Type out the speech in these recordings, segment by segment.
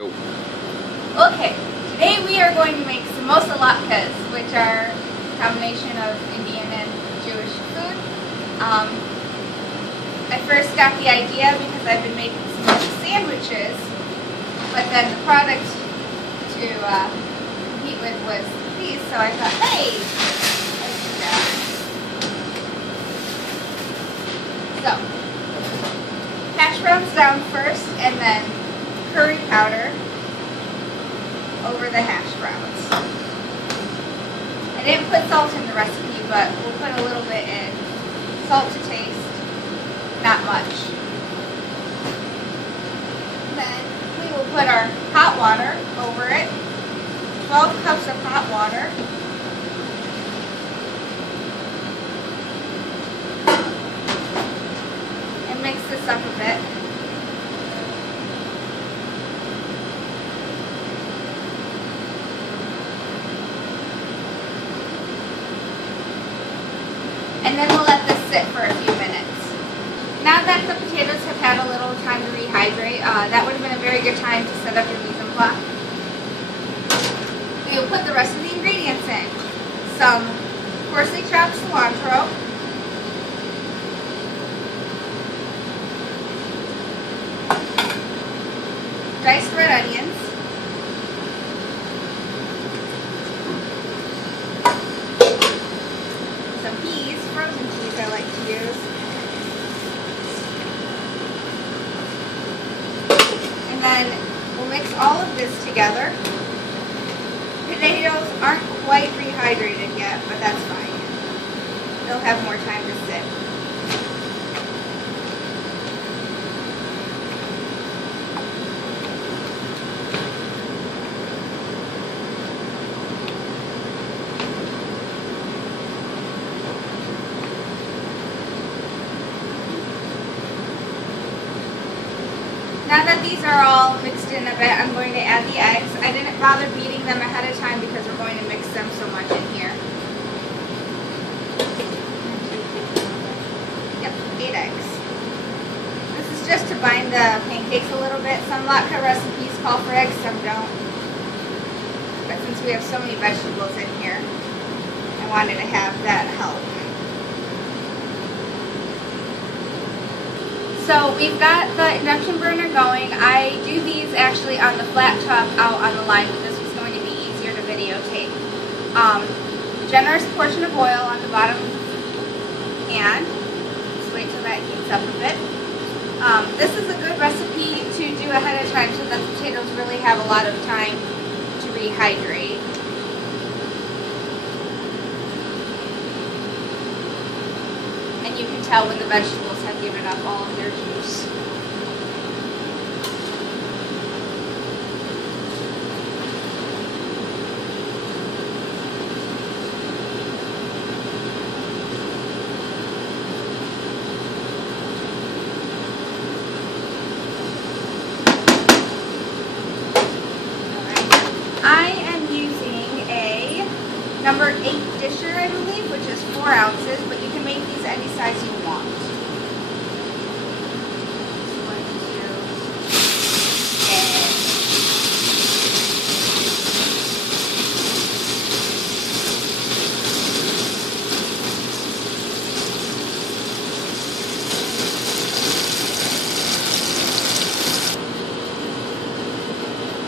Okay, today we are going to make Samosa Latkes, which are a combination of Indian and Jewish food. I first got the idea because I've been making samosa sandwiches, but then the product to compete with was these, so I thought, hey, let's do that. So, hash browns down first, and then curry powder over the hash browns. I didn't put salt in the recipe, but we'll put a little bit in. Salt to taste, not much. Then we will put our hot water over it. 12 cups of hot water. And mix this up a bit. And then we'll let this sit for a few minutes. Now that the potatoes have had a little time to rehydrate, that would have been a very good time to set up your mise en place. We will put the rest of the ingredients in. Some coarsely chopped cilantro, diced red onions, some peas, frozen peas I like to use, and then we'll mix all of this together. Potatoes aren't quite rehydrated yet, but that's fine. They'll have more time to sit. Now that these are all mixed in a bit, I'm going to add the eggs. I didn't bother beating them ahead of time because we're going to mix them so much in here. Yep, 8 eggs. This is just to bind the pancakes a little bit. Some latke recipes call for eggs, some don't. But since we have so many vegetables in here, I wanted to have that help. So we've got the induction burner going. I do these actually on the flat top out on the line, but this was going to be easier to videotape. Generous portion of oil on the bottom pan. Just wait till that heats up a bit. This is a good recipe to do ahead of time so that the potatoes really have a lot of time to rehydrate. And you can tell when the vegetables have given up all of their juice. I am using a number 8 disher, I believe, which is 4 ounces, but you can make these any size you want.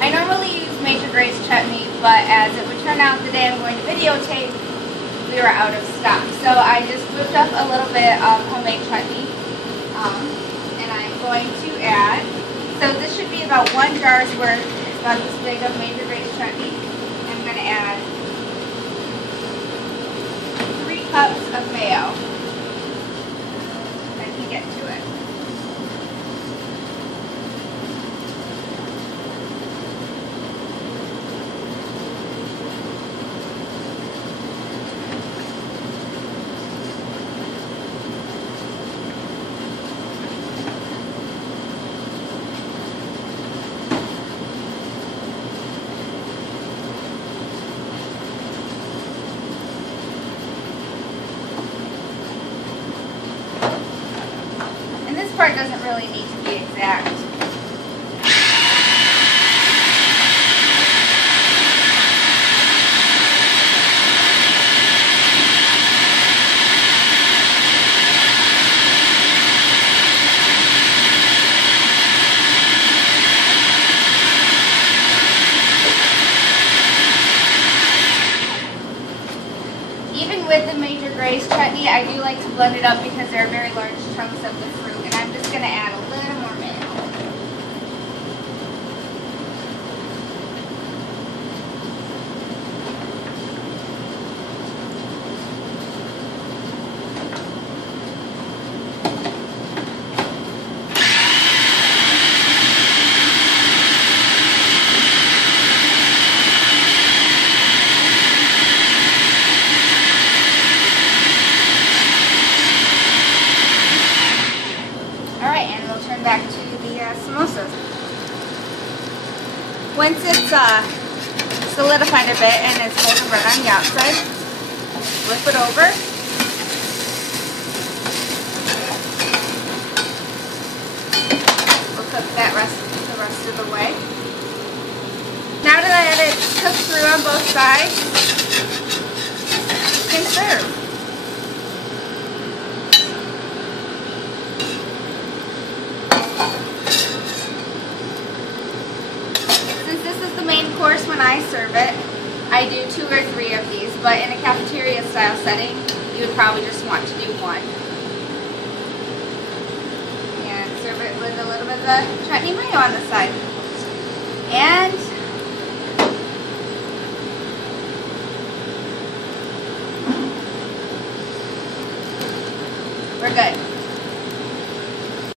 I normally use Major Gray's chutney, but as it would turn out the day I'm going to videotape, we were out of stock. So I just whipped up a little bit of homemade chutney, and I'm going to add, so this should be about 1 jar's worth. It's about this big of Major Gray's chutney. I'm going to add 3 cups of mayo. I can get to it. part doesn't really need to be exact. rice chutney, I do like to blend it up because there are very large chunks of the fruit, and I'm just going to add a little more milk. Back to the samosas. Once it's solidified a bit and it's golden red on the outside, flip it over. We'll cook that the rest of the way. Now that it's cooked through on both sides, you can serve. Main course when I serve it, I do 2 or 3 of these, but in a cafeteria style setting, you would probably just want to do 1. And serve it with a little bit of the chutney mayo on the side. And